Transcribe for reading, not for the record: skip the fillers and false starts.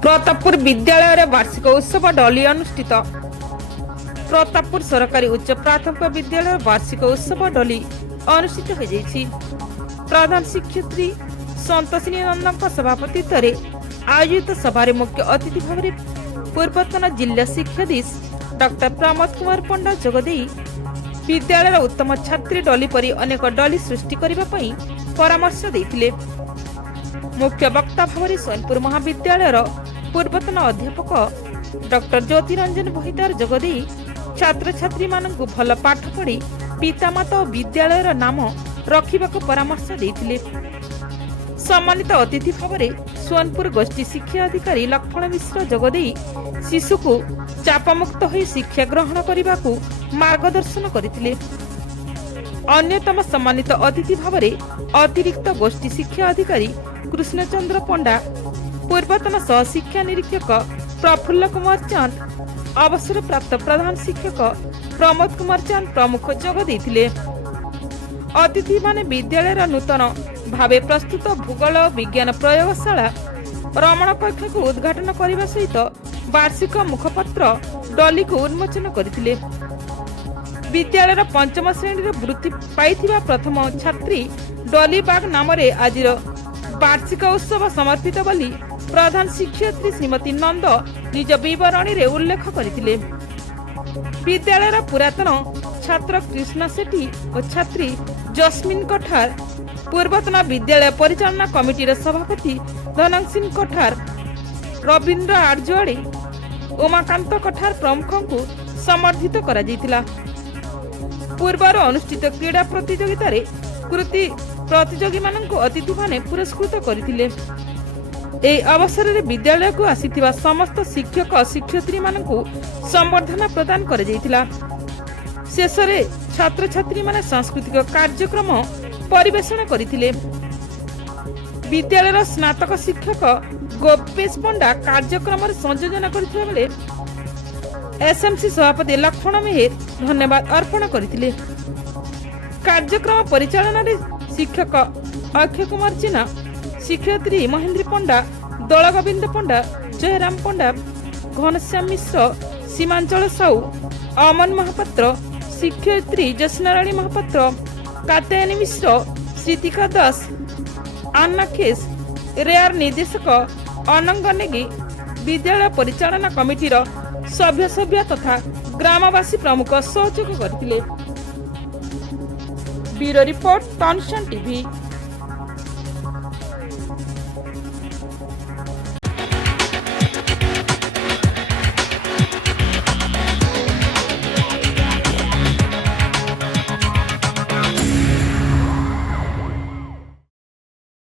प्रतापपुर विद्यालय वार्षिक उत्सव डली अनुष्ठित। प्रतापपुर सरकारी उच्च प्राथमिक विद्यालय वार्षिक उत्सव डली अनुष्ठित हो जाइछि। प्रधान शिक्षयित्री संतोषिनी नंदन सभापतित्व आयोजित सभारे मुख्य अतिथि भाव पूर्वतन जिला शिक्षाधीश डॉक्टर प्रमोद कुमार पंडा जोगदे विद्यालय उत्तम छात्री डली परी अनेक डली सृष्टि करने परामर्श देथिले। मुख्य वक्ता भाव सोनपुर महाविद्यालय पूर्वतन अध्यापक डॉक्टर ज्योतिरंजन बहिदार जोगदे छात्र छात्री मानकु भल पाठ पढ़ी पितामाता और विद्यालय नाम रखिबाकु परामर्श देथिले। सम्मानित अतिथि भाव सोनपुर गोष्ठी शिक्षा अधिकारी लक्ष्मण मिश्र जोगदे शिशु को चापमुक्त हो शिक्षा ग्रहण करने को मार्गदर्शन करथिले। अन्यतम सम्मानित अतिथि भाव अतिरिक्त गोष्ठी शिक्षा अधिकारी कृष्णचंद्र पंडा, पूर्वतन सह शिक्षा निरीक्षक प्रफुल्ल कुमार चांद, अवसर प्राप्त प्रधान शिक्षक प्रमोद कुमार चांद प्रमुख जोग देथिले। अतिथि माने विद्यालय नूतन भावे प्रस्तुत भूगोल विज्ञान प्रयोगशाला रमण कक्ष को उद्घाटन करने सहित वार्षिक मुखपत्र डली को उन्मोचन करथिले। विद्यालय पंचम श्रेणी वृत्ति पाइथिबा प्रथम छात्री डली बाग नाम आज वार्षिक उत्सव समर्पित बोली प्रधान शिक्षयित्री श्रीमती नंद निज विवरणी रे उल्लेख करथिले। विद्यालय पुरातन छात्र कृष्ण सेठी और छात्री जस्मिन कठार, पूर्वतन विद्यालय परिचालना कमिटी सभापति धनंग सिंह कठार, रविंद्र आर्जुआड़ी, उमाकांत कठार प्रमुख को समर्थित करा जायतिला। पूर्वर अनुष्ठित क्रीड़ा प्रतियोगिता रे कृति प्रतियोगी मानक अतिथि माने पुरस्कृत करथिले। ए अवसर रे विद्यालय को आसीथिबा समस्त शिक्षक शिक्षयित्री मानक संबर्धना प्रदान कर जायतिला। शेष रे छात्र छात्री माने सांस्कृतिक कार्यक्रम परिवेषण करथिले। विद्यालय स्नातक शिक्षक गोपेश पंडा कार्यक्रम संयोजन करथिबा बेले एसएमसी सभापति लक्ष्मण मेहर धन्यवाद अर्पण करथिले। कार्यक्रम परिचालन रे शिक्षक अक्षय कुमार जेना, शिक्षयित्री महेंद्र पंडा, दल गोविंद पंडा, जयराम पंडा, घनश्याम मिश्र, सीमांचल साहू, अमन महापात्र, शिक्षयित्री जसनाराणी महापात्र, कात्यायनी मिश्र, श्रीतिका दास, अन्ना खेस, रेयर निर्देशक अनंग नेगी, विद्यालय परिचालना कमिटी सभ्य तथा ग्रामवासी प्रमुख सहयोग करथिले। ब्यूरो रिपोर्ट टॉनसन टीवी।